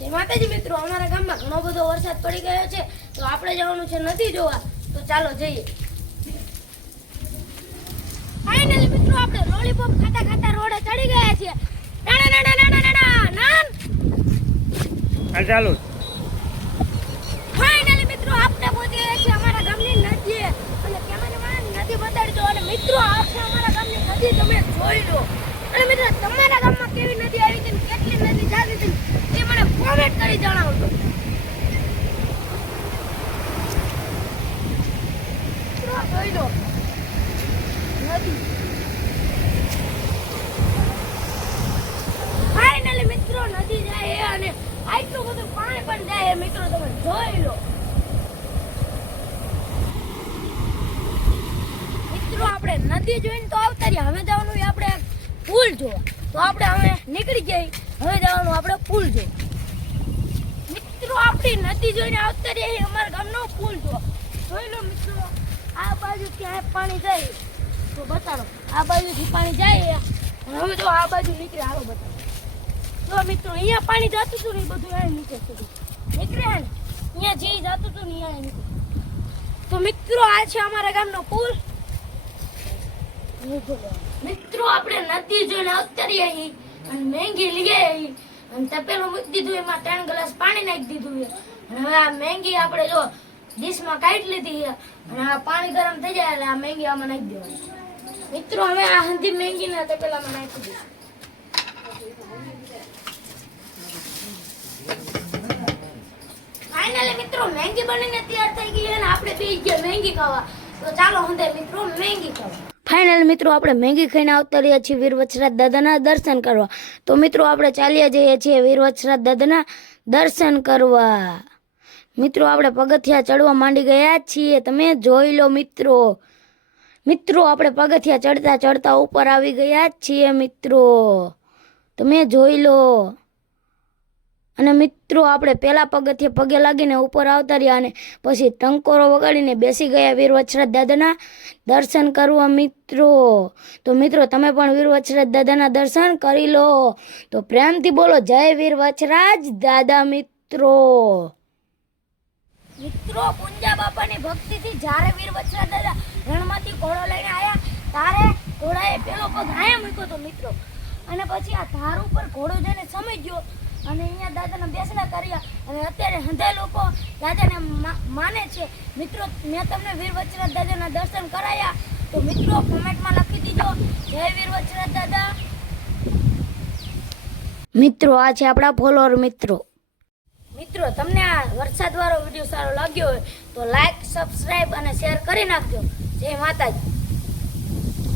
જય માતાજી મિત્રો, અમારા ગામમાં ઘણો બધો વરસાદ પડી ગયો છે તો આપણે જવાનું છે નદી જોવા, તો ચાલો જઈએ। ફાઇનલી મિત્રો આપણે લોલીપોપ ખાતા ખાતા રોડે ચડી ગયા છીએ। નાના નાના નાના નાના નાન ચાલુ ફાઇનલી મિત્રો આપણે પહોંચી ગયા છીએ અમારા ગામની નદી અને કેમેરામેન નદી બતાડી દો। અને મિત્રો આપણે અમારા ગામની નદી તમે જોઈ લો। અને મિત્રો તમારા ગામમાં કેવી નદી આવી હતી, કેટલી નદી જાતી હતી એ મને કોમેન્ટ કરી જણાવજો। મિત્રો જોઈ લો નદી। ફાઇનલી મિત્રો નદી જાય અને આટલું બધું પાણી પણ જાય મિત્રો, તમે જોઈ લો। મિત્રો આપણે નદી જોઈને તો આવતા રહ્યા, હવે જવાનું છે આપણે પુલ જોવા, તો આપણે હવે નીકળી ગયા, હવે જવાનું આપણે પુલ જોવા। મિત્રો આપણી નદી જોઈને આવતા રહ્યા અમારા ગામનો પુલ જોવા, જોઈ લો મિત્રો। આ બાજુ ક્યાંય પાણી જાય તો બતાડો, આ બાજુથી પાણી જાય અને હવે જો આ બાજુ નીકળે, હાલો બતાડો। જો મિત્રો અહીંયા પાણી જતું હતું ને એ બધું અહીંયા નીચે સુધી નીકળે ને, અહીંયા જે જતું હતું ને અહીંયા નીકળે। તો મિત્રો આ છે અમારા ગામનો પુલ। મિત્રો આપણે નદી જોઈને આવતા રહ્યા અહીં અને મેંગી લઈ આવી અને તપેલું મૂકી દીધું, એમાં 3 ગ્લાસ પાણી નાખી દીધું છે અને હવે આ મેંગી આપણે જો ડીશમાં કાઢી લીધી છે અને આ પાણી ગરમ થઈ જાય એટલે આ મેંગી આમાં નાખી દેવાની। મિત્રો હવે આ હંધી મેંગીને તપેલામાં નાખી દઈશું। ફાઇનલી મિત્રો મેંગી બનીને તૈયાર થઈ ગઈ અને આપણે બે ગયા મેંગી ખાવા, તો ચાલો હંધે મિત્રો મેંગી ખાવા। ફાઇનલ મિત્રો આપણે મેંગી ખાઈને આવતા રહ્યા છીએ વીરવચરાજ દાદાના દર્શન કરવા, તો મિત્રો આપણે ચાલ્યા જઈએ છીએ વીરવચરાજ દાદાના દર્શન કરવા। મિત્રો આપણે પગથિયા ચડવા માંડી ગયા છીએ, તમે જોઈ લો મિત્રો। મિત્રો આપણે પગથિયા ચડતા ચડતા ઉપર આવી ગયા છીએ મિત્રો, તમે જોઈ લો। અને મિત્રો આપણે પહેલા પગથિયે પગે લાગીને ઉપર આવતા રહ્યા અને પછી ટંકોરો વગાડીને બેસી ગયા વીરવચરાજ દાદાના દર્શન કરવા મિત્રો। તો મિત્રો તમે પણ વીરવચરાજ દાદાના દર્શન કરી લો, તો પ્રેમથી બોલો જય વીરવચરાજ દાદા મિત્રો। મિત્રો પુંજા બાપાની ભક્તિથી જ્યારે વીરવચરાજ દાદા રણમાંથી ઘોડો લઈને આવ્યા ત્યારે ઘોડાએ પેલો પગ આયા મૂક્યો તો મિત્રો, અને પછી આ ધાર ઉપર ઘોડો જઈને સમય ગયો અને અહીંયા દાદાના બેસણા કર્યા અને અત્યારે હંધાય લોકો દાદાને માને છે મિત્રો। મેં તમને વીરવચરાજ દાદાના દર્શન કરાયા, તો મિત્રો કોમેન્ટમાં લખી દીજો જય વીરવચરાજ દાદા। મિત્રો આ છે આપણા ફોલોઅર મિત્રો। મિત્રો તમને આ વરસાદ વાળો વિડીયો સારો લાગ્યો હોય તો લાઈક, સબસ્ક્રાઇબ અને શેર કરી નાખજો। જય માતાજી।